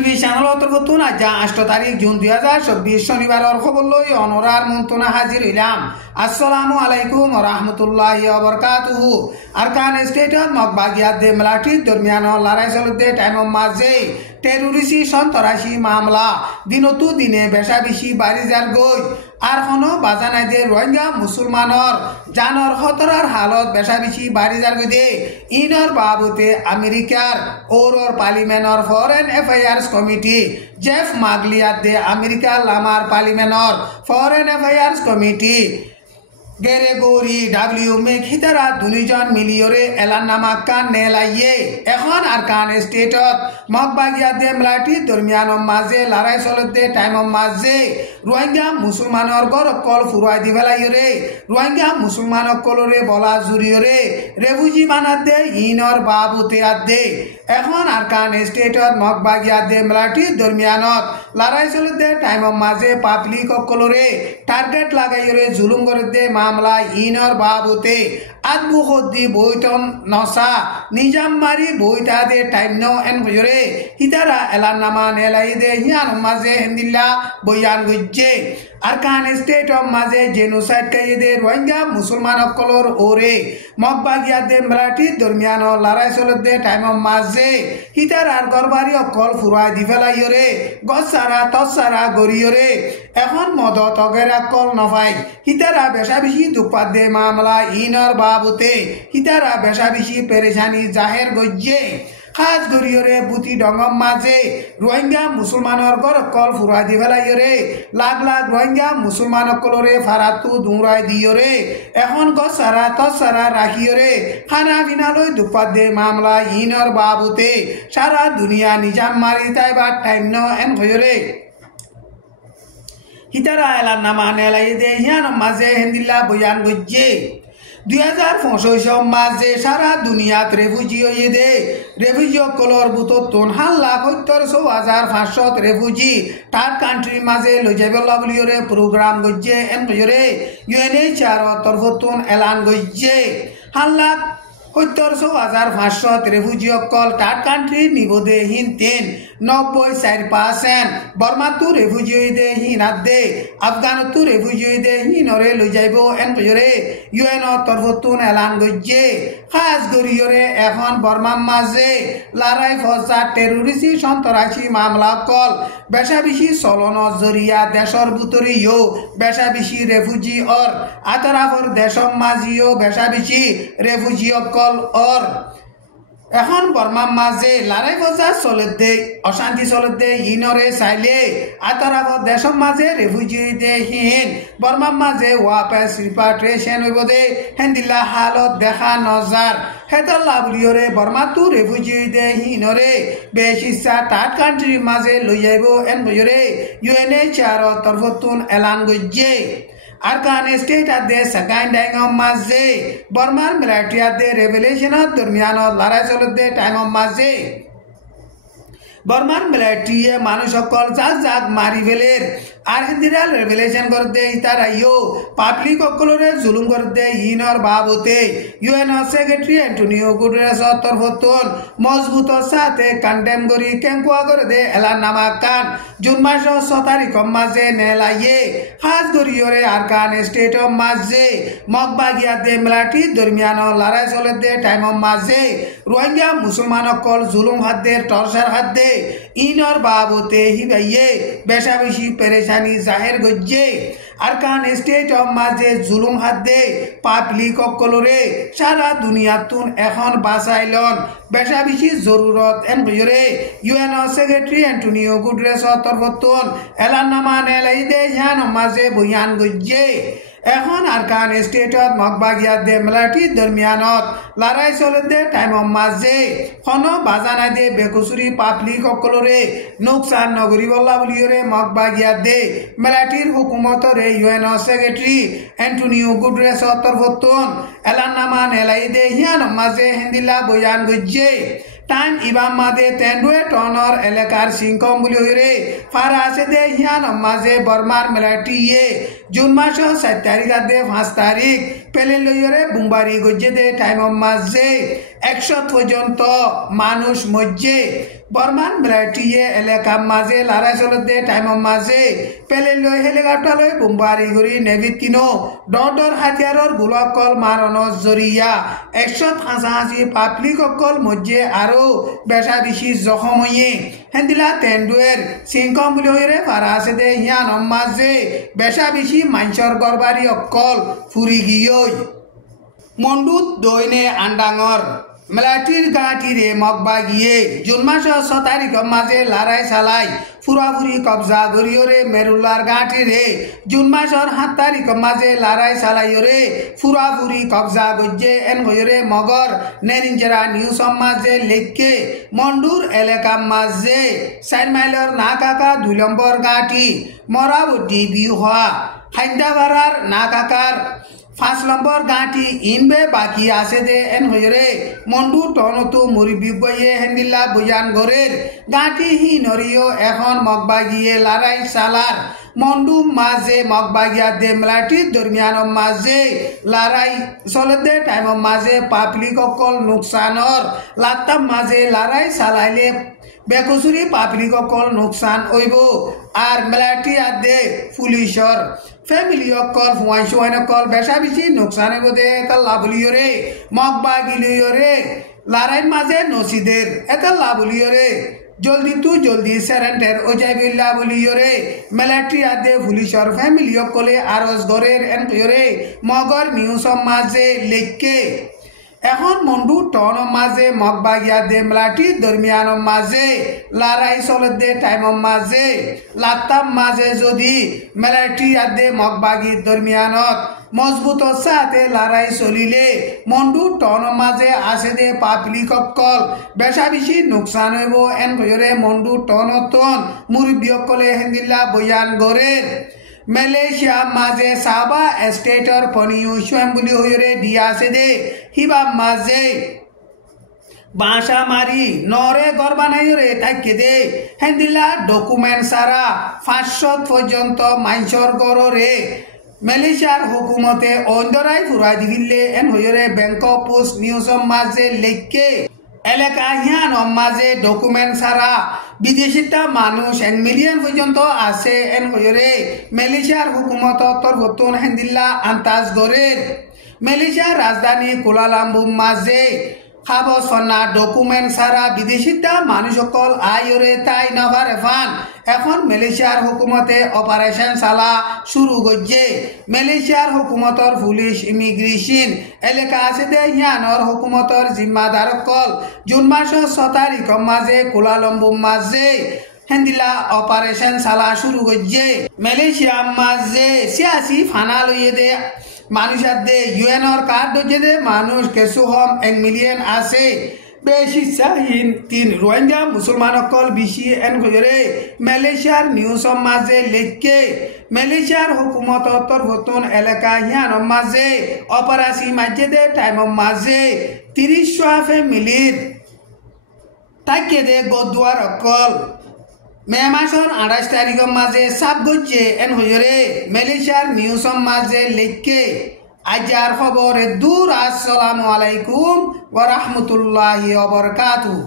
TV channel অন্তর্গত আজ 8 তারিখ জুন 2024 শনিবারের খবর লই অনরার মন্তনা হাজির হইলাম। আসসালামু আলাইকুম ওয়া রাহমাতুল্লাহি ওয়া বারাকাতুহু। আরকান স্টেটত মগবাগিয়াত দে মলাটি দরমিয়ান লড়াই চলতে টাইম মাঝে টেরোরিস্ট সন্ত্রাসী মামলা দিনতু দিনে বেশা বেশি বাড়ি যার গই আর কোনো বাজানাই দে রোহিঙ্গা মুসলমানর জানর খতরার হালত বেশা বেশি বাড়ি যার গই দে ইনর বাবুতে আমেরিকার ওরর পার্লিমেন্টর ফরেন অ্যাফেয়ার্স কমিটি জেফ মাগলিয়াত দে আমেরিকা লামার পার্লিমেন্টর foreign affairs committee Gregory W মেঘিতারা দুজন মিলিয়রে এলানামা কান নেলাইয়ে এখন আরকান স্টেটত মগবাগিয়া দে মলাটি দরমিয়ান মাঝে লড়াই চলতে টাইম মাঝে রোহিঙ্গা মুসলমানর গর কল ফুরাই দি ফেলাইরে রোহিঙ্গা মুসলমান কলরে বলা জুরিয়রে রেফুজি বানাত দে ইনর বাবুতে আদে এখন আরকান স্টেটত মগবাগিয়া দে মলাটি দরমিয়ানত লড়াই চলতে টাইম মাঝে পাবলিক কলরে টার্গেট লাগাইরে জুলুম করে দে মামলা ইনর বাবুতে আদবুখদি বইতন নসা নিজাম মারি বইটা দে টাইম ন এন ভয়রে হিতারা এলানামা নেলাই দে হিয়ান মাঝে হিন্দিল্লা বয়ান গুজ্জে আরকান স্টেট অফ মাঝে জেনোসাইড কাইয়ে দে রোহিঙ্গা মুসলমান কলর ওরে মগবাগিয়া দে মলাটি দরমিয়ান লড়াই চলতে টাইম মাঝে হিতারার গরবারি অকল ফুরাই দি ফেলাইরে গসারা তসারা গরিয়রে এখন মদত অগেরা কল নফাই হিতারা বেশা বেশি দুপাত দে মামলা ইনর বাবুতে হিতারা বেশা বেশি পেরেশানি জাহের গজ্জে খাস গরিয়রে বুতি ডঙ্গম মাঝে রোহিঙ্গা মুসলমানর গর কল ফুরাই দি ফেলাইরে লাখ লাখ রোহিঙ্গা মুসলমান কলরে ফারাতু দুরাই দিয়রে এখন গসারা তসারা রাখিয়রে খানা বিনালই দুপাত দে মামলা ইনর বাবুতে সারা দুনিয়া নিজাম মারি তাইবার টাইম ন এন হয়রে হিতারা এলার নামা নেলাই দে হিয়ান মাঝে হিন্দিল্লা বয়ান গজ্জে 2025 মাঝে সারা দুনিয়াত রেফুজি হয়ে দে রেফুজি কলর বুতন 1,70,500 রেফুজি তার কান্ট্রি মাঝে লই যাইবলা বলিয়রে প্রোগ্রাম গজ্জে এন গজরে ইউএনএইচআর তরফতন এলান গজ্জে 1,70,500 রেফুজি কল তার কান্ট্রি নিবদে হিন 94% বর্মাতু রেফুজি দে হিনাত দে আফগানতু রেফুজি দে হিনরে লই যাইব এন গজরে ইউএন তরফতুন এলান গজ্জে খাস গরিয়রে এখন বর্মা মাঝে লড়াই ফসা টেরোরিস্ট সন্ত্রাসী মামলা কল বেশা বেশি চলন জরিয়া দেশর বুতরিও বেশা বেশি রেফুজি অর আতরাফর দেশম মাঝিও বেশা বেশি রেফুজি কল অর এখন বর্মা মাঝে লড়াই ফসা চলতে অশান্তি চলতে ইনরে চাইলে আতরাফর দেশম মাঝে রেফুজি দে হিন বর্মা মাঝে ওয়াপেস রিপাট্রিয়েশন হইব দে হেন্দিল্লা হালত দেখা নজার হেতাল্লা বুলিয়রে বর্মাতু রেফুজি দে হিনরে বেশ ইচ্ছা তার কান্ট্রি মাঝে লই যাইব এন বজরে ইউএনএইচআর তরফতুন এলান গজ্জে আরকান স্টেট আদে সেকেন্ড টাইম মাঝে বর্মার মিলিটারি আদে রেভেলেশন দরমিয়ান লড়াই চলতে টাইম মাঝে বর্মার মিলিটারি মানুষ সকল জাগ মারি ফেলের আর হিন্দিরা রেভেলেশন করতে তারা ইও পাবলিক সকলরে জুলুম করতে ইনর বাবুতে ইউএন সেক্রেটারি অ্যান্টোনিও গুটেরেস তরফতুন মজবুত সাথে কন্ডেম করি কেঙ্কুয়া করে দে এলার নামা কান জুন মাস 6 তারিখ মাঝে নেলাইয়ে খাস গরিয়রে আরকান স্টেট মাঝে মগবাগিয়া দে মলাটি দরমিয়ান লড়াই চলতে টাইম মাঝে রোহিঙ্গা মুসলমান কল জুলুম হাত দে টর্চার হাত দে ইনর বাবুতে হিবাইয়ে বেশা বেশি পেরেশানি জাহের গজ্জে আরকান স্টেট অফ মাঝে জুলুম হাত দে পাবলিক কলরে সারা দুনিয়াতুন এখন বাঁচাইলন বেশা বেশি জরুরত এন গজরে ইউএন সেক্রেটারি অ্যান্টোনিও গুটেরেস তরফতুন এলানামা নেলাই দে হিয়ান মাঝে বয়ান গজ্জে এখন আরকান স্টেটত মগবাগিয়া দে মলাটি দরমিয়ানত লড়াই চলতে টাইম মাঝে কোনো বাজানাই দে বেকুসুরি পাবলিক সকলরে নোকসান নগরী বল্লা বলিয়রে মগবাগিয়া দে মলাটির হুকুমতরে ইউএন সেক্রেটারি অ্যান্টোনিও গুটেরেস তরফতুন এলানামা নেলাই দে হিয়ান মাঝে হিন্দিল্লা বয়ান গজ্জে টাইম ইবাম মাদে তেন্ডুয়ে টনর এলাকার সিংকম বলি হইরে ফারা আছে দে হিয়ান মাঝে বর্মার মিলিটারি জুন মাস 7 তারিখ আদে 5 তারিখ পেলে লইরে বুম্বারি গজ্জে দে টাইম মাঝে 100 পর্যন্ত মানুষ মজ্জে বর্মান মিলিটারিয়ে এলাকা মাঝে লড়াই চলতে টাইমৰ মাঝে পেলে লৈ হেলিকপ্টাৰলৈ বোমবাৰী কৰি নেভিত কিনো দৰ হাতিয়াৰৰ গোলকল মাৰণৰ জৰিয়া 185 পাব্লিকসকল মধ্যে আৰু বেচা বেছি জখম হয়ে হেন্দিলা তেন্দুৱেৰ চিংকম বুলি হৈৰে পাৰা আছে দে ইয়ানৰ মাঝে বেচা বেছি মাঞ্চৰ গৰবাৰী অকল ফুৰি গিয়ৈ মণ্ডুত দৈনে আন্দাঙৰ মিলিটারির গাঁটিরে মগবাগিয়ে জুন মাসের 6 তারিখের মাঝে লড়াই চালাই ফুরাফুরি কবজা করিওরে মেরুল্লার গাঁটিরে জুন মাসের 7 তারিখের মাঝে লড়াই চালাইরে ফুরাফুরি কবজা গজ্জে এন হইরে মগর নেরিঞ্জেরা নিউজের মাঝে লেখকে মন্ডুর এলাকা মাঝে 4 মাইলের নাকাকা 2 নম্বর গাঁটি মরাবতী বিহা হাইদাবাড়ার নাকাকার 5 নম্বর গাঁটি ইনবে বাকি আছে দে এন হইরে মন্ডু টনতো মুরিবি বইয়ে হেন্দিল্লা বয়ান গরের গাঁটি হি নরিও এখন মগবাগিয়ে লড়াই চালার মন্ডু মাঝে মগবাগিয়া দে মিলিটারির দরমিয়ান মাঝে লড়াই চলতে টাইমৰ মাঝে পাব্লিক অকল নুকসানর লাত্তাম মাঝে লড়াই চালাইলে বেকসুরি পাব্লিক অকল নুকসান হইব আর মিলিটারি আদে পুলিশর ফ্যামিলি অকল ফুয়াইন অকল বেচা বেশি নুকসান হইব দে একাল লাভলিয়রে মগবাগিলিয়রে লড়াইর মাঝে নসিদের একাল লাভলিয়রে জলদি সেরেন্টের ওজাই বিল্লা বলিয়রে মিলিটারি আদে পুলিশর ফ্যামিলি অকলে আরজ গরের এন কইরে মগর নিউজের মাঝে লেখকে এখন মন্ডু টনৰ মাঝে মগবাগিয়া দে মিলিটারির দরমিয়ানৰ মাঝে লড়াই চলতে টাইমৰ মাঝে লাত্তাম মাঝে যদি মিলিটারি আদে মগবাগির দরমিয়ানত মজবুত সাথে লড়াই চলিলে মন্ডু টনৰ মাঝে আছে দে পাব্লিক অকল বেচা বেশি নুকসান হইব এন কইরে মন্ডু টনতন মুরব্বী অকলে হেন্দিল্লা বয়ান গরের মালয়েশিয়া মাঝে সাবা স্টেটর পনিউশন বুলি হইরে দিয়া আছে দে হিবা মাঝে বাসা মারি নরে ঘর বানাইরে তাকে দে হেন্দিলা ডকুমেন্ট সারা 500 পর্যন্ত মাইনসর গররে মালয়েশিয়ার হুকুমতে অন্দরাই ফুরাই দিলে এন হইরে ব্যাংক পোস্ট নিউজের মাঝে লেখকে এলাকা হিয়ান মাঝে ডকুমেন্ট সারা বিদেশিতা মানুষ 1 মিলিয়ন পর্যন্ত আছে এন হইরে মালয়েশিয়ার হুকুমত তরফতুন হেন্দিল্লা আন্তাজ গরের মালয়েশিয়ার রাজধানী কুয়ালালামপুর মাঝে খাবসনা ডকুমেন্ট সারা বিদেশিতা মানুষ সকল আইরে তাই নভারে ফান এখন মালয়েশিয়ার হুকুমতে অপারেশন চালা শুরু করছে মালয়েশিয়ার হুকুমতর পুলিশ ইমিগ্রেশন এলাকা আছে দে ইয়ানর হুকুমতর জিম্মাদার কল জুন মাসের 6 তারিখের মাঝে কুয়ালালামপুর মাঝে হেন্দিলা অপারেশন চালা শুরু করছে মালয়েশিয়া মাঝে 86 ফানা লইয়ে দে মানুষ দে ইউএনর কার্ড দে দে মানুষ কেসু হম 1 মিলিয়ন আছে বেশি চাহিন 3 রোহিঙ্গা মুসলমান অকল বেশি এন কইরে মালয়েশিয়ার নিউজের মাঝে লেখকে মালয়েশিয়ার হুকুমত তরফতুন এলাকা হিয়ান মাঝে অপারেশন মাঝে দে টাইমৰ মাঝে 30 ফ্যামিলির তাকে দে গদুয়ার অকল মে মাসের 28 তারিখের মাঝে সাব গজ্জে এন হইরে মালয়েশিয়ার নিউজের মাঝে লেখকে আজার খবরে দূর আসসালামু আলাইকুম ওয়া রাহমাতুল্লাহি ওয়া বারাকাতুহু।